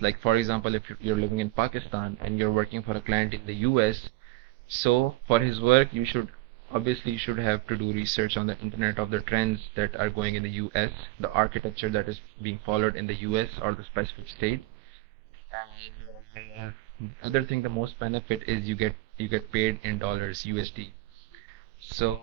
Like for example, if you're living in Pakistan and you're working for a client in the US, so for his work, you should have to do research on the internet of the trends that are going in the US, the architecture that is being followed in the US or the specific state. And other thing, the most benefit is you get paid in dollars, USD. So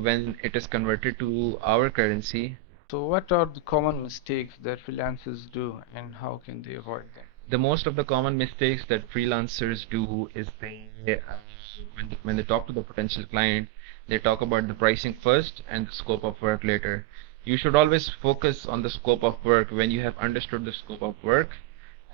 when it is converted to our currency, So, what are the common mistakes that freelancers do and how can they avoid them? the most of the common mistakes that freelancers do is when they talk to the potential client, they talk about the pricing first and the scope of work later. You should always focus on the scope of work. When you have understood the scope of work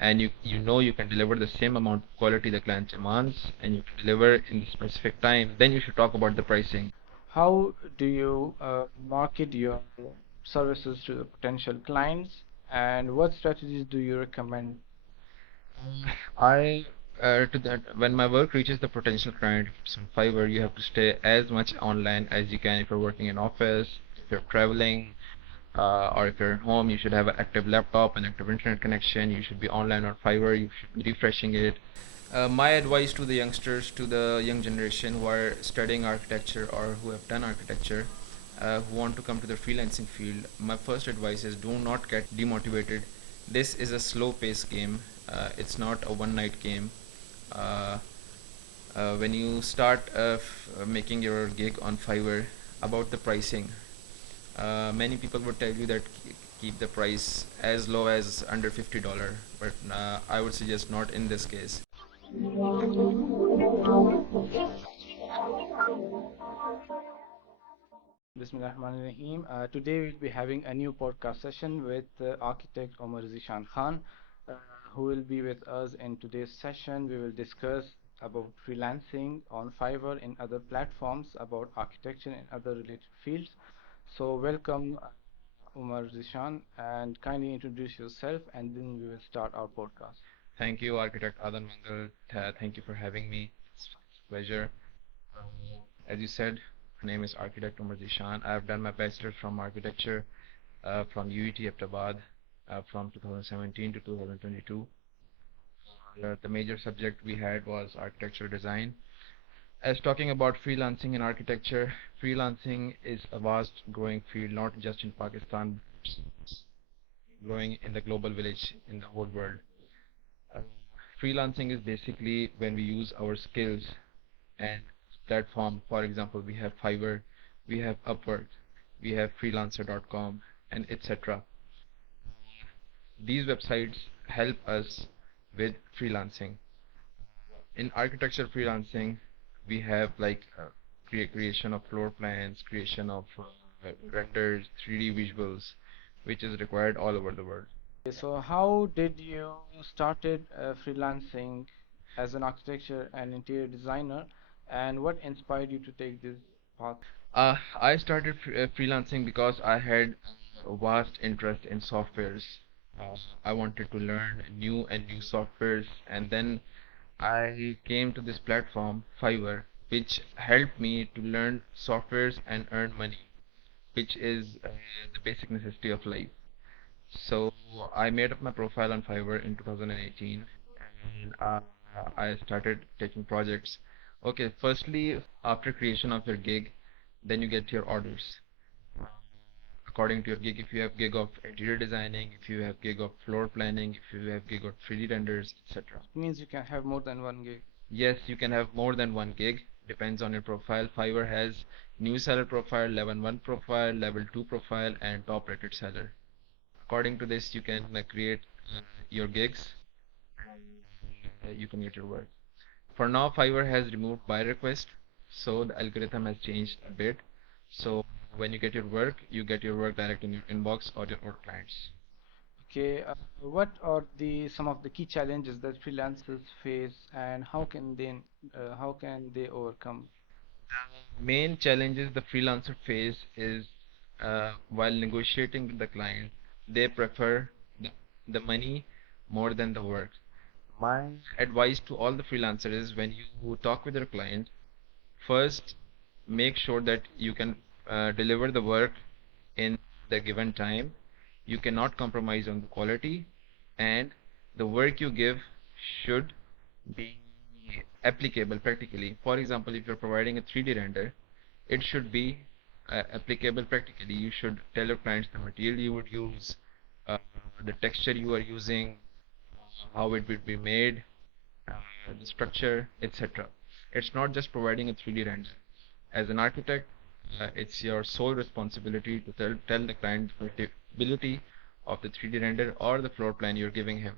and you know you can deliver the same amount of quality the client demands and you can deliver in the specific time, then you should talk about the pricing. How do you market your services to the potential clients, and what strategies do you recommend? I to that when my work reaches the potential client, if it's on Fiverr, you have to stay as much online as you can. If you're working in office, if you're traveling, or if you're at home, you should have an active laptop and active internet connection. You should be online on Fiverr. You should be refreshing it. My advice to the youngsters, to the young generation who are studying architecture or who have done architecture, who want to come to the freelancing field, my first advice is do not get demotivated. This is a slow paced game. It's not a one night game. Uh, when you start making your gig on Fiverr, about the pricing, many people would tell you that keep the price as low as under $50, but I would suggest not in this case. Bismillahirrahmanirrahim. Today we'll be having a new podcast session with architect 𝗗𝗲𝘀𝗶𝗴Ｈ, uh, who will be with us in today's session. We will discuss about freelancing on Fiverr and other platforms, about architecture and other related fields. So welcome, 𝗗𝗲𝘀𝗶𝗴H, and kindly introduce yourself, and then we will start our podcast. Thank you, Architect Adan Mangal. Thank you for having me. It's a pleasure. As you said, my name is Architect Umar Zishan. I have done my bachelor from architecture from UET Ahmedabad from 2017 to 2022. The major subject we had was architectural design. As talking about freelancing in architecture, freelancing is a vast growing field, not just in Pakistan, it's growing in the global village in the whole world. Uh, Freelancing is basically when we use our skills and platform. For example, we have Fiverr, we have Upwork, we have freelancer.com, and etc. These websites help us with freelancing. In architecture freelancing, we have like creation of floor plans, creation of renders, 3D visuals, which is required all over the world. Okay, so how did you started freelancing as an architecture and interior designer, and what inspired you to take this path? I started freelancing because I had a vast interest in softwares. I wanted to learn new softwares, and then I came to this platform, Fiverr, which helped me to learn softwares and earn money, which is the basic necessity of life. So I made up my profile on Fiverr in 2018, and I started taking projects. Okay, firstly, after creation of your gig, then you get your orders. According to your gig, if you have gig of interior designing, if you have gig of floor planning, if you have gig of 3D renders, etc. It means you can have more than one gig. Yes, you can have more than one gig. Depends on your profile. Fiverr has new seller profile, level 1 profile, level 2 profile, and top rated seller. According to this, you can create your gigs and you can get your work. For now, Fiverr has removed buy request, so the algorithm has changed a bit. So when you get your work direct in your inbox or your clients. Okay, what are the some of the key challenges that freelancers face, and how can they overcome? Main challenges the freelancer face is while negotiating with the client, they prefer the, the money more than the work. My advice to all the freelancers is when you talk with your client, first make sure that you can deliver the work in the given time. You cannot compromise on the quality, and The work you give should be applicable practically. For example, if you're providing a 3D render, it should be applicable practically. You should tell your clients the material you would use, uh, the texture you are using, how it would be made, uh, the structure, etc. It's not just providing a 3D render. As an architect, it's your sole responsibility to tell the client the capability of the 3D render or the floor plan you're giving him.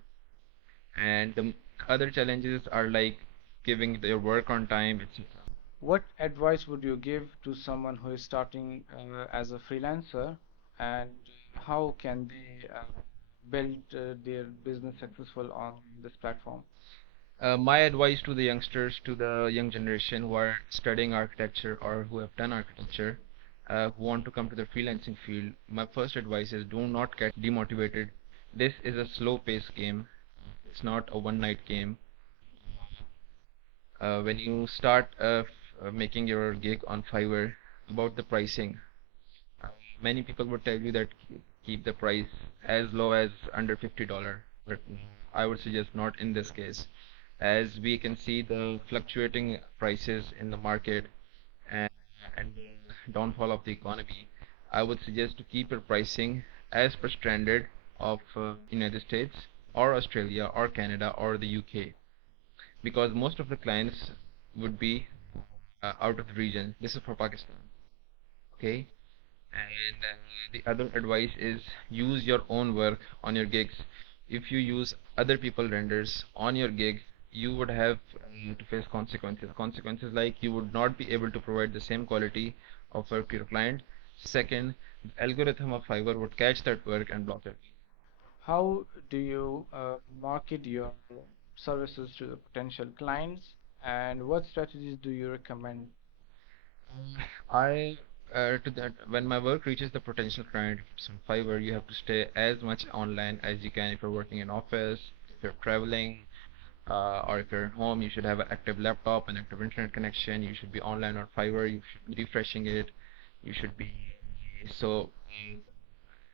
And the other challenges are like giving their work on time, etc. What advice would you give to someone who is starting as a freelancer, and how can they build their business successful on this platform? My advice to the youngsters, to the young generation who are studying architecture or who have done architecture, who want to come to the freelancing field, my first advice is do not get demotivated. This is a slow-paced game. It's not a one-night game. When you start making your gig on Fiverr, about the pricing, uh, many people would tell you that keep the price as low as under $50, but I would suggest not in this case, as we can see the fluctuating prices in the market and, and the downfall of the economy. I would suggest to keep your pricing as per standard of United States or Australia or Canada or the UK, because most of the clients would be out of the region. This is for Pakistan. Okay. And the other advice is use your own work on your gigs. If you use other people renders on your gig, you would have to face consequences. Consequences like you would not be able to provide the same quality of work to your client. Second, the algorithm of Fiverr would catch that work and block it. How do you market your services to the potential clients, and what strategies do you recommend? I to that when my work reaches the potential client, if it's on Fiverr, you have to stay as much online as you can. If you're working in office, if you're traveling, or if you're at home, you should have an active laptop, an active internet connection. You should be online on Fiverr. You should be refreshing it. You should be so.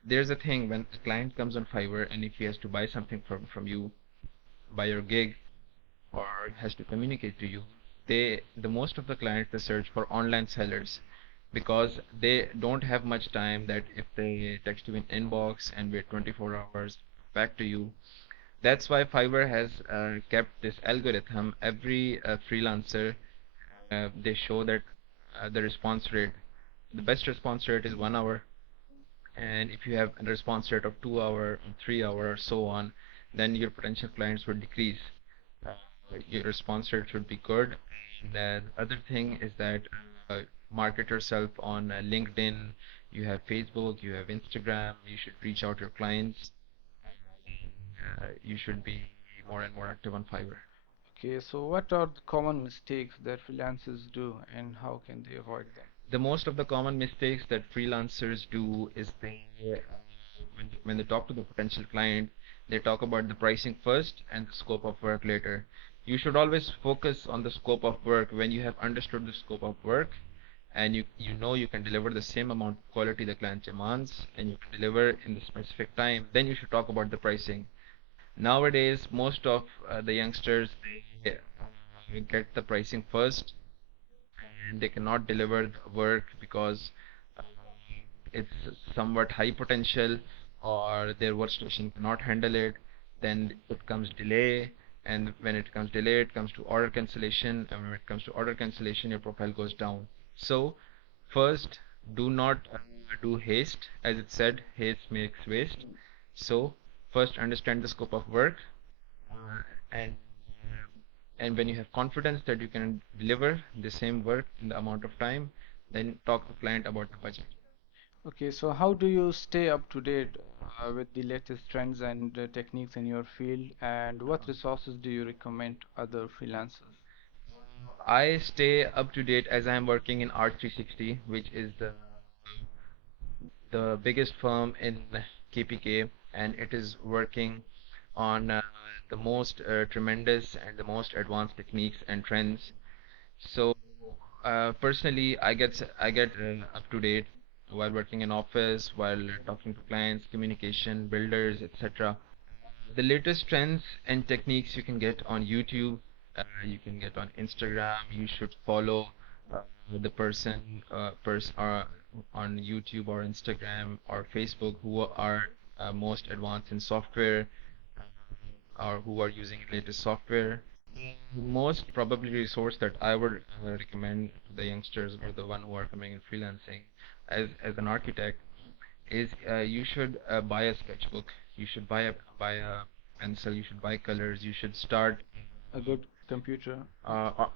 There's a thing when a client comes on Fiverr and if he has to buy something from you, buy your gig, or has to communicate to you, the most of the clients they search for online sellers because they don't have much time that if they text you in inbox and wait 24 hours back to you. That's why Fiverr has kept this algorithm. Every freelancer, they show that the response rate, the best response rate is 1 hour, and if you have a response rate of 2 hour, 3 hour, or so on, then your potential clients would decrease. Uh, your response rate should be good. And the other thing is that market yourself on LinkedIn. You have Facebook, you have Instagram. You should reach out to your clients. You should be more and more active on Fiverr. Okay, so what are the common mistakes that freelancers do, and how can they avoid them? The most of the common mistakes that freelancers do is when they talk to the potential client, they talk about the pricing first and the scope of work later. You should always focus on the scope of work. When you have understood the scope of work and you know you can deliver the same amount of quality the client demands and you can deliver in the specific time, then you should talk about the pricing. Nowadays, most of the youngsters they get the pricing first and they cannot deliver the work because um, it's somewhat high potential or their workstation cannot handle it. Then it comes delay, and when it comes delay, it comes to order cancellation, and when it comes to order cancellation, your profile goes down. So, first, do not do haste, as it said, haste makes waste. So, first understand the scope of work, uh, and and when you have confidence that you can deliver the same work in the amount of time, then talk to client about the budget. Okay, so how do you stay up to date with the latest trends and techniques in your field, and what resources do you recommend to other freelancers? I stay up to date as I'm working in Art 360, which is the biggest firm in KPK, and it is working on the most tremendous and the most advanced techniques and trends. So personally, I get up to date while working in office, while talking to clients, communication, builders, etc. The latest trends and techniques you can get on YouTube, you can get on Instagram. You should follow the person on YouTube or Instagram or Facebook who are most advanced in software, or who are using latest software. Most probably resource that I would recommend to the youngsters or the one who are coming in freelancing as an architect is you should buy a sketchbook. You should buy a pencil. You should buy colors. You should start A good computer.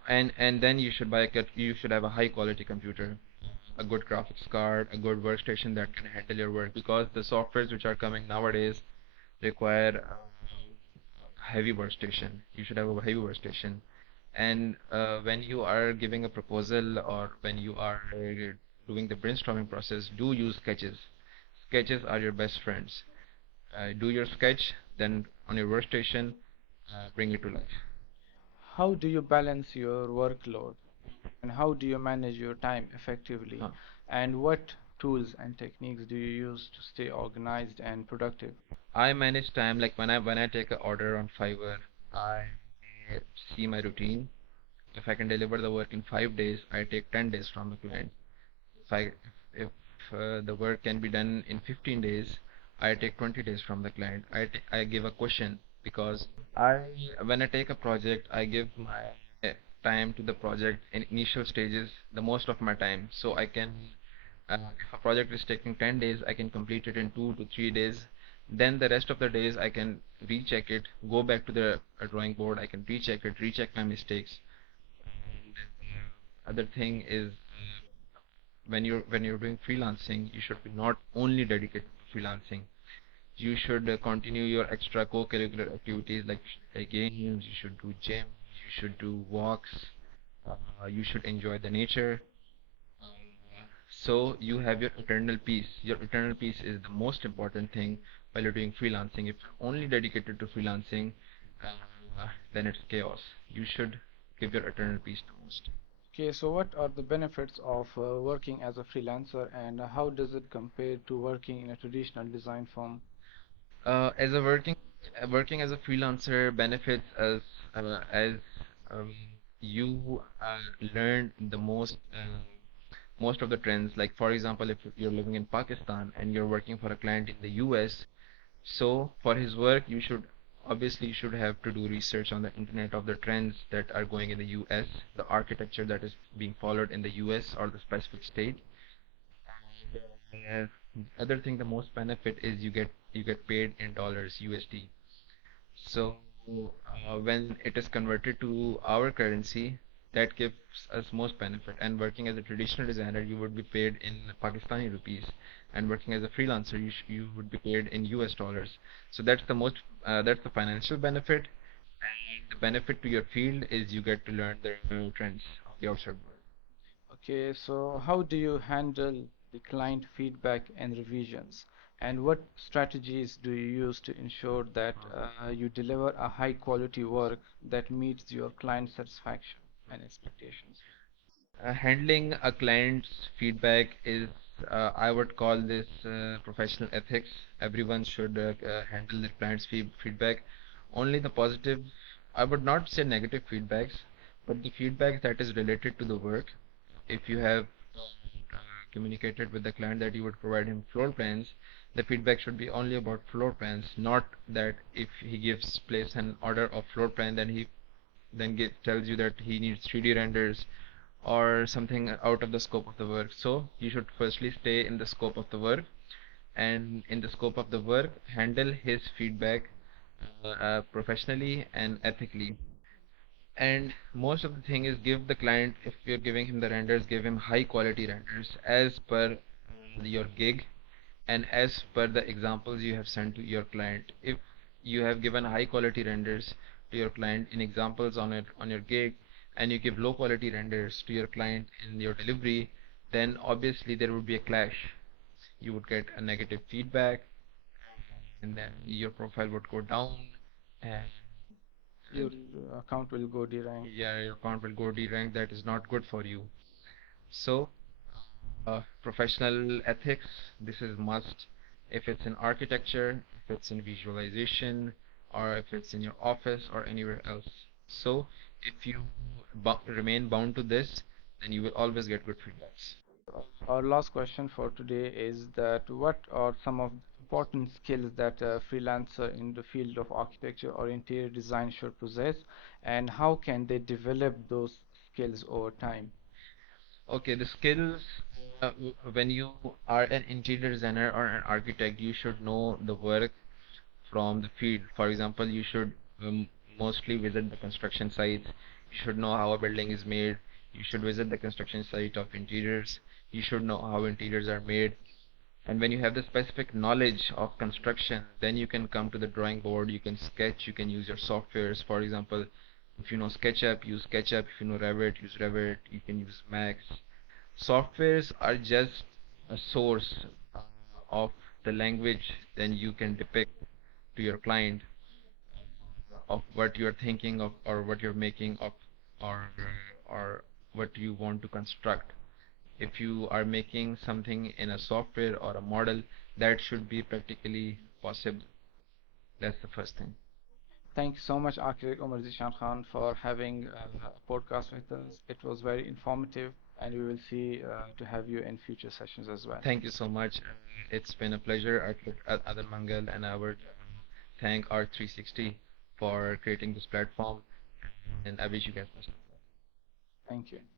and then you should you should have a high quality computer, a good graphics card, a good workstation that can handle your work, because the softwares which are coming nowadays require heavy workstation. You should have a heavy workstation. And when you are giving a proposal or when you are doing the brainstorming process, do use sketches. Sketches are your best friends. Do your sketch, then on your workstation, bring it to life. How do you balance your workload? And how do you manage your time effectively? Huh. And what tools and techniques do you use to stay organized and productive? I manage time like when I take an order on Fiverr, I see my routine. If I can deliver the work in 5 days, I take 10 days from the client. If the work can be done in 15 days, I take 20 days from the client. I give a question, because I when I take a project, I give my time to the project in initial stages, the most of my time, so I can if a project is taking 10 days, I can complete it in 2 to 3 days. Then the rest of the days I can recheck it, go back to the drawing board, I can recheck it, recheck my mistakes. And other thing is, when you're doing freelancing, you should be not only dedicated to freelancing. You should continue your extra co-curricular activities like games. You should do gym. You should do walks. You should enjoy the nature. So you have your eternal peace. Your eternal peace is the most important thing while you're doing freelancing. If you're only dedicated to freelancing, then it's chaos. You should give your eternal peace the most. Okay, so what are the benefits of working as a freelancer, and how does it compare to working in a traditional design firm? As a working as a freelancer benefits us as um, you learn the most of the trends. Like for example, if you're living in Pakistan and you're working for a client in the US, so for his work, you should have to do research on the internet of the trends that are going in the US, the architecture that is being followed in the US or the specific state. And other thing, the most benefit is you get paid in dollars USD. So when it is converted to our currency, that gives us most benefit. And working as a traditional designer, you would be paid in Pakistani rupees, and working as a freelancer, you would be paid in US dollars. So that's the financial benefit, and the benefit to your field is you get to learn the new trends of the outside world. Okay, so how do you handle the client feedback and revisions? And what strategies do you use to ensure that you deliver a high quality work that meets your client satisfaction and expectations? Handling a client's feedback is, I would call this professional ethics. Everyone should handle their client's feedback. Only the positive, I would not say negative feedbacks, but the feedback that is related to the work. If you have communicated with the client that you would provide him floor plans, the feedback should be only about floor plans, not that if he gives place an order of floor plan, then he tells you that he needs 3D renders or something out of the scope of the work. So you should firstly stay in the scope of the work, and in the scope of the work, handle his feedback professionally and ethically. And most of the thing is, give the client, if you're giving him the renders, give him high quality renders as per your gig and as per the examples you have sent to your client. If you have given high quality renders to your client in examples on your gig, and you give low quality renders to your client in your delivery, then obviously there would be a clash. You would get a negative feedback, and then your profile would go down, and Your account will go derang. yeah, your account will go derank. That is not good for you. So professional ethics, this is must. If it's in architecture, if it's in visualization, or if it's in your office or anywhere else. So if you remain bound to this, then you will always get good feedbacks. Our last question for today is that what are some of the important skills that a freelancer in the field of architecture or interior design should possess, and how can they develop those skills over time? Okay, the skills, when you are an interior designer or an architect, you should know the work from the field. For example, you should mostly visit the construction sites. You should know how a building is made. You should visit the construction site of interiors. You should know how interiors are made. And when you have the specific knowledge of construction, then you can come to the drawing board. You can sketch. You can use your softwares. For example, if you know SketchUp, use SketchUp. If you know Revit, use Revit. You can use Max. Softwares are just a source of the language then you can depict to your client of what you're thinking of or what you're making of or or what you want to construct. If you are making something in a software or a model, that should be practically possible. That's the first thing. Thank you so much, Architect Omar Zishan Khan, for having a podcast with us. It was very informative, and we will see to have you in future sessions as well. Thank you so much. It's been a pleasure, Architect Adan Mangal, and I would thank Art360 for creating this platform, and I wish you guys best. Thank you.